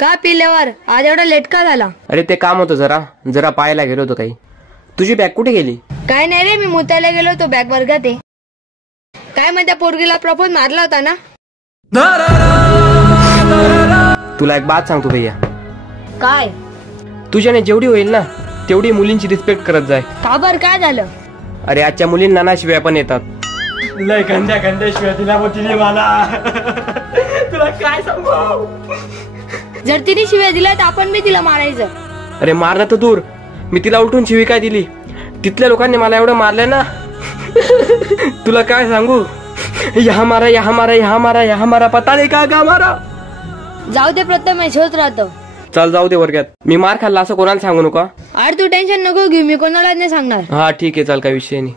का पिल्यावर आज एवढा लेट का झाला? अरे ते काम होतं जरा पाहायला गेलो होतो काही. तुझी बॅग कुठे गेली? काय नाही रे, मी मुतायला गेलो होतो, बॅग वर्गात आहे. काय म्हणत्या पोरगीला प्रपोज मारला होता ना? तुला एक बात सांगतो भैया. काय? तुझ्याने जेवढी होईल ना तेवढी मुलींची रिस्पेक्ट करत जाय. का बर काय झालं? अरे आजच्या मुलींना ना शिव्या पण येतात. लय गंद्या शिवाय दिला तिने मला. तुला काय सांगू? जर तिने शिव्या दिल्या तर आपण मी तिला मारायचं. अरे मारणं तर दूर, मी तिला उलटून शिवी काय दिली. तिथल्या लोकांनी मला एवढं मारलं ना. तुला काय सांगू. यहाँ मारा पता नाही का मारा. जाऊ दे प्रथमेश, होत राहतो. चल जाऊ दे वर्गात. मी मार खाल्ला असं कोणाला सांगू नका. अरे तू टेन्शन नको घेऊ, मी कोणाला नाही सांगणार. हा ठीक आहे, चल काही विषय नाही.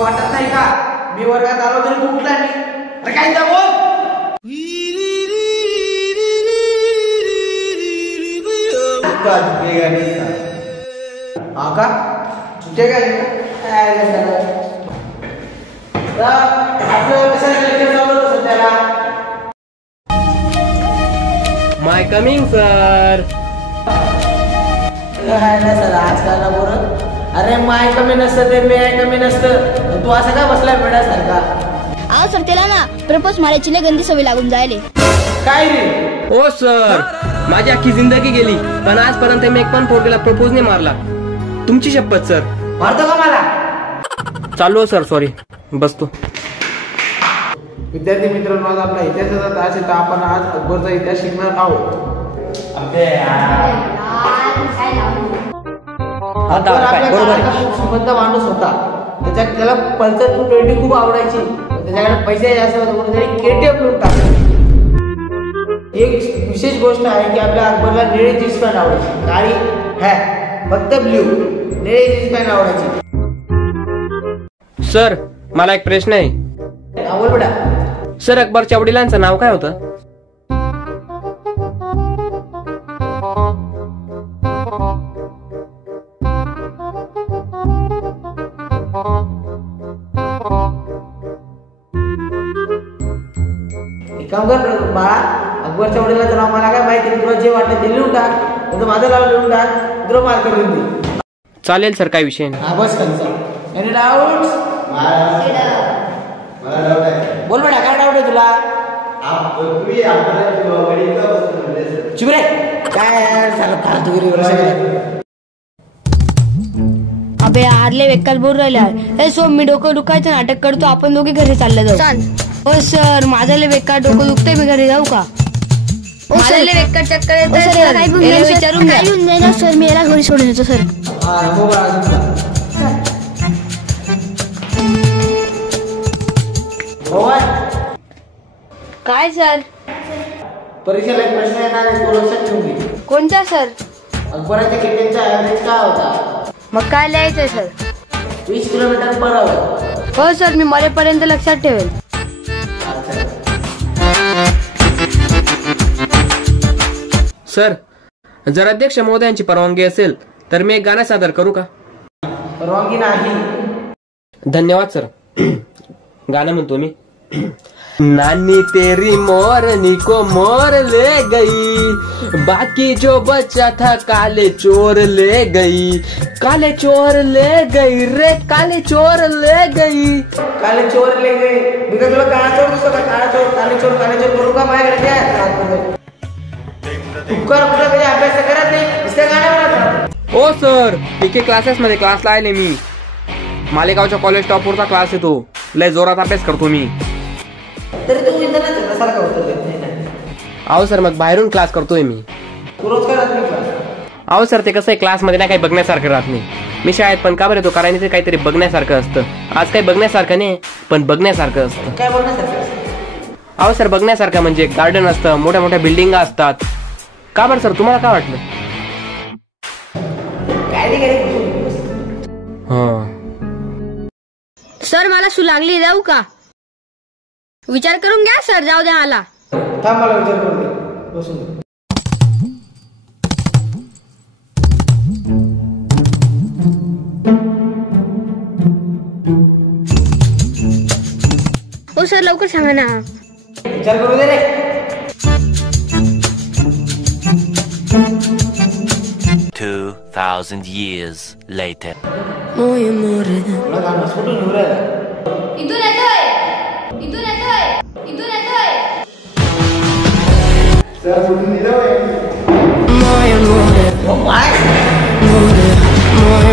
वाटत नाही का मी वर्गात आलो तरी तू उठला नाही? अरे काय बोल. का तुझे काय सध्याला माय कमिंग सर. सर आजकाल ना बोलत. अरे माय कमी नसतं ते मी कमी नसतं. तू असं का बसलाय वेड्यासारखा? अहो सर, त्याला ना प्रपोज मारायची लय गंदी सवय लागून जायले. काय रे? ओ सर, माझी अख्खी जिंदगी गेली पण आजपर्यंत मी एक पण पोरगीला प्रपोज नाही मारला. तुमची शपथ सर. मारतो का मला? चालू सर, सॉरी, बसतो. विद्यार्थी मित्रांनो, आज आपला इतिहासाचा तास आहे तर आपण आज अकबरचा इतिहास शिकणार आहोत. अकबर आपल्या काळाचा खूप श्रीमंत माणूस होता. त्याला पल्सर 220 खूप आवडायची. त्याच्याकडे पैसे जास्त होते म्हणून त्याने KTM घेऊन टाकले. एक विशेष गोष्ट आहे की आपल्या अकबरला निळे जीन्स पॅन्ट आवडायची, काळी फक्त ब्ल्यू निळे जीन्स पॅन्ट आवडायची. सर मला एक प्रश्न आहे. बोल बेटा. सर अकबरच्या वडिलांचं नाव काय होतं? काम कर बाळा, अकबरच्या वडिलांचं नाव मला काय माहिती. तुला जे वाटलं ते लिहून टाक, तर माझं नाव लिहून टाक, तुला मार्क देऊन दे. चालेल सर, काही विषय नाही. हा बस एनी डाऊट्स? बोल बेटा, काय डाऊट आहे तुला? चुप रे. काय झालं फालतूगिरी? अबे हारले बेकार बोल राहिला. सो मी डोकं दुखायचं नाटक करतो, आपण दोघे घरी चालले जाऊ. हो सर, माझं लय बेकार डोकं दुखतंय, मी घरी जाऊ का? माझं लय बेकार चक्कर येतंय, विचारून घ्या सर. मी याला घरी सोडून येतो सर. काय सर? परीक्षेला एक प्रश्न येणार आहे, तो लक्षात ठेवून घे. कोणता सर? अकबराच्या किल्ल्यांचा ॲव्हरेज काय होता? मग काय लिहायचंय सर? 20 kilometre per hour. हो सर, मी मरेपर्यंत लक्षात ठेवेल. सर, जर अध्यक्ष महोदयांची परवानगी असेल तर मी एक गाणं सादर करू का? परवानगी नाही. धन्यवाद सर. गाणं म्हणतो मी. नानी तेरी मोरनी को मोर ले गई, बाकी जो बचा था काले चोर ले गई. काले चोर ले गई रे, काले चोर ले गई. काले चोर ले गई. मी का तुला काळा चोर दिसतो का? काळा चोर काले चोर करू का माझ्याकडे? उपकार कुठला कधी अभ्यास करत नाही, नुसत्या गाण्या म्हणत. ओ सर, PK क्लासेस मध्ये क्लासला आहे मी. मालेगावच्या कॉलेज टॉपवरचा क्लास येतो. लय जोरात अभ्यास करतो मी. तरी तू इंटरनेट सारखा होतो. अहो सर, मग बाहेरून क्लास करतोय मी. तू रोज काय क्लास? अहो सर, ते कसं आहे, क्लासमध्ये नाही काही बघण्यासारखं राहत नाही. मी शाळेत पण का बरं येतो, कारण ते काहीतरी बघण्यासारखं असतं. आज काही बघण्यासारखं नाही, पण बघण्यासारखं असतं. काय बघण्यासारखं? अहो सर, बघण्यासारखं म्हणजे गार्डन असतं, मोठ्या मोठ्या बिल्डिंग असतात. का बरं सर, तुम्हाला काय वाटलं? सर मला सू लागली, जाऊ का? विचार करून घ्या सर, जाऊ द्या मला. थांब मला विचार करू दे. बसून दे. हो सर लवकर सांगा ना. विचार करू दे रे. 2,000 years later. तुला गाणं कुठून येऊ राहिलं? इथून येतोय, इथून येतोय, इथून येतोय. सर कुठून येतं होय? More More oh my. मोरे मोरे